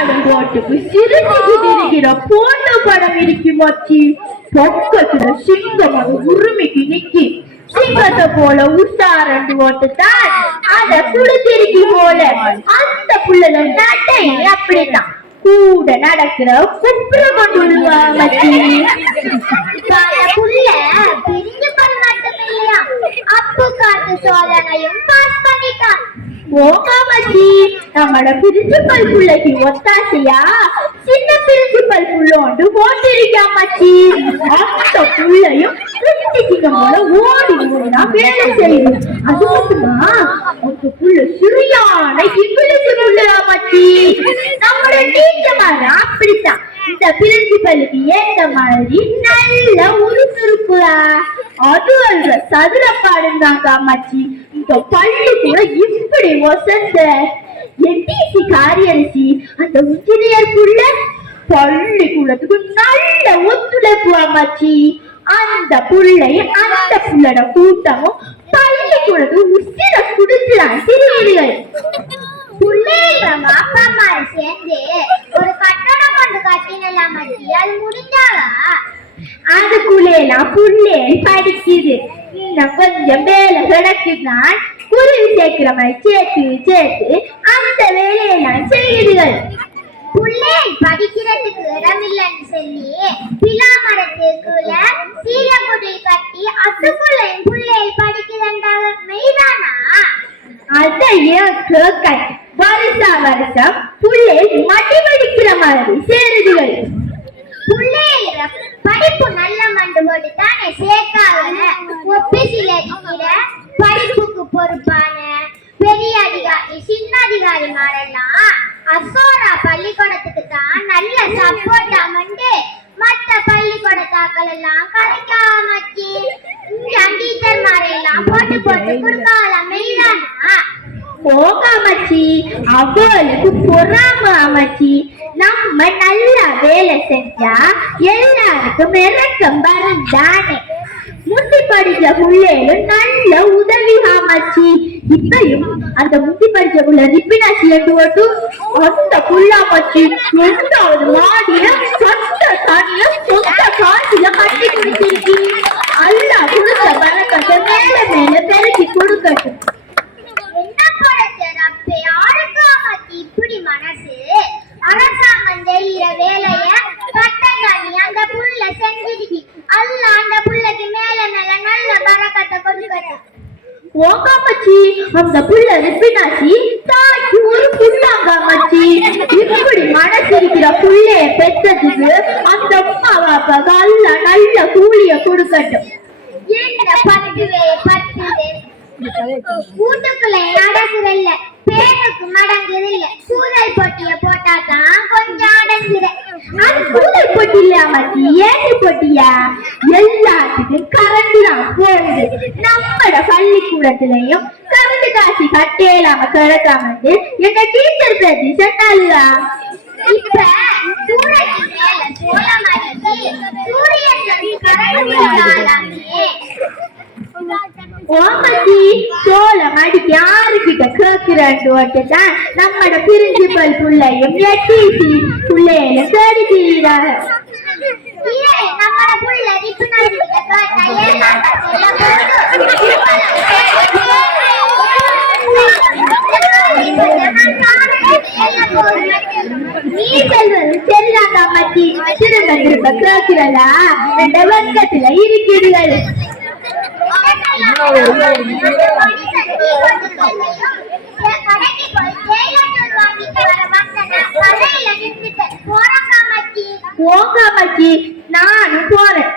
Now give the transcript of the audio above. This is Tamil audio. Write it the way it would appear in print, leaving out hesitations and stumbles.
ஊஞ்சாடும் போட்டுக்கு சிரிச்சுக்கிட்டு இருக்கிற போட்டோ படம் இருக்கு மச்சி. பக்கத்துல சிங்கம் உரிமைக்கு நிக்கி சிங்கத்தை போல உஷாரண்டு போட்டுதான் அத குடுத்திருக்கி போல. அந்த புள்ளல நடை அப்படித்தான் கூட நடக்கிற குப்புற கொண்டு மச்சி. புள்ள பிரிஞ்சுபல் மட்டும் இல்லையா, அப்பு காட்டு சோழனையும் பாஸ் பண்ணிட்டான். ஓகா மச்சி, நம்மட பிரின்சிபல் புள்ளைக்கு ஒத்தாசையா சின்ன பிரின்சிபல் புள்ளோண்டு போட்டிருக்கா மச்சி. அந்த புள்ளையும் ஓடி ஓடினா வேலை செய்யும். அது மட்டுமா அந்த புள்ள சரியான இங்கிலீஷ் புள்ளையா மச்சி. நம்மளோட டீச்சர் அப்படித்தான் இந்த பிரின்சிபலுக்கு ஏற்ற மாதிரி நல்ல உருசுருக்குறா. அது அல்ல சதுர பாடுந்தாங்க மச்சி. இந்த பள்ளி கூட இப்படி வசந்த என்டிசி காரியரிசி அந்த இன்ஜினியர் புள்ள பள்ளிக்கூடத்துக்கு நல்ல ஒத்துழைப்பு மச்சி. அந்த புள்ளை அந்த புள்ளோட கூட்டமும் பள்ளிக்கூடத்துக்கு உசிர குடிச்சுதான் சிறியீர்கள். புள்ளைங்க அப்பா அம்மா சேர்ந்து ஒரு கட்டணம் கொண்டு கட்டினலாம் மச்சி, அது முடிஞ்சாளா? அதுக்குள்ளேலாம் புள்ளே படிக்குது. இன்னும் கொஞ்சம் வேலை கிடக்குதான் குருவி சேர்க்கிற மாதிரி சேர்த்து சேர்த்து அந்த வேலையெல்லாம் செய்யுதுகள். புள்ளை படிக்கிறதுக்கு இடமில்லைன்னு சொல்லி பிலா மரத்துக்குள்ள சீரக்குடி கட்டி அதுக்குள்ள புள்ளை படிக்கிறண்டாக மெய்தானா? அதையும் கேட்க வருஷா வருஷம் புள்ளை மடி படிக்கிற மாதிரி சேருதுகள். புள்ளையில படிப்பு நல்ல மண்டு போட்டு தானே சேர்க்காக ஒப்பிசில இருக்கிற படிப்புக்கு பொறுப்பான பெரிய அதிகாரி சின்ன அதிகாரி மாரெல்லாம் அசோரா பள்ளிக்கூடத்துக்கு தான் நல்ல சப்போர்ட் அமண்டு மற்ற பள்ளிக்கூடத்தாக்கள் எல்லாம் கரைக்காமச்சி. இந்த டீச்சர் மாரெல்லாம் போட்டு போட்டு கொடுக்கலாம் மெய்தானா? போகாமச்சி அவளுக்கு பொறாம அமைச்சி. நம்ம நல்லா வேலை செஞ்சா எல்லாருக்கும் இறக்கம் வரும் தானே. முந்தி படிச்ச புள்ளைகளும் நல்ல உதவி ஆமாச்சி. இப்பயும் அந்த முந்தி படிச்ச புள்ள ரிப்பினாசி எட்டு ஓட்டு அந்த புள்ளாமச்சி 2வது மாடிய சொந்த தனிய சொந்த காசில கட்டி குடிச்சிருக்கி. அல்ல கொடுத்த பழக்கத்தை மேல மேல பெருக்கி கொடுக்கட்டும். இப்படி மனசு அரசாங்கம் செய்யற வேலைய பட்டதானி அந்த புள்ள செஞ்சிருக்கு. அல்ல அந்த புள்ளைக்கு மேல மேல நல்ல பரக்கத்தை கொடுக்கட்டும். ஓகாமச்சி அந்த புள்ள ரிப்பினாசி தாக்கி ஒரு புள்ளாங்க மச்சி. இப்படி மனசு இருக்கிற புள்ளைய பெற்றதுக்கு அந்த அம்மா பாப்பாக்கு அல்ல நல்ல கூலிய கொடுக்கட்டும். என்ன பத்துவே வீட்டுக்குள்ள அடங்குறல்ல, பேருக்கு மடங்குது இல்ல. சூழல் போட்டிய போட்டாதான் கொஞ்சம் அடங்குற. அது சூழல் போட்டி இல்லையா மச்சி, ஏசி போட்டியா? எல்லாத்துக்கும் கரண்ட் தான் போகுது. நம்மட பள்ளிக்கூடத்திலையும் கரண்ட் காசு கட்டேலாம கிடக்காம எங்க டீச்சர் பேசி சொன்னால. இப்ப சூழலுக்கு மேல சோளம் அடிச்சு சூரியன் கரண்ட் ஓமச்சி சோளம் அடிக்க யாருக்கிட்ட கேட்கிறான்னு தான் நம்மட பிரின்சிபல் புள்ளையும் எட்டிசி புள்ளையில தேடி தீராங்க. செல்லாங்க மச்சி, திரும்ப திரும்ப கேட்கிறதா ரெண்ட வர்க்கத்துல இருக்கிறீர்கள். போங்க மச்சி, நானும் போறேன்.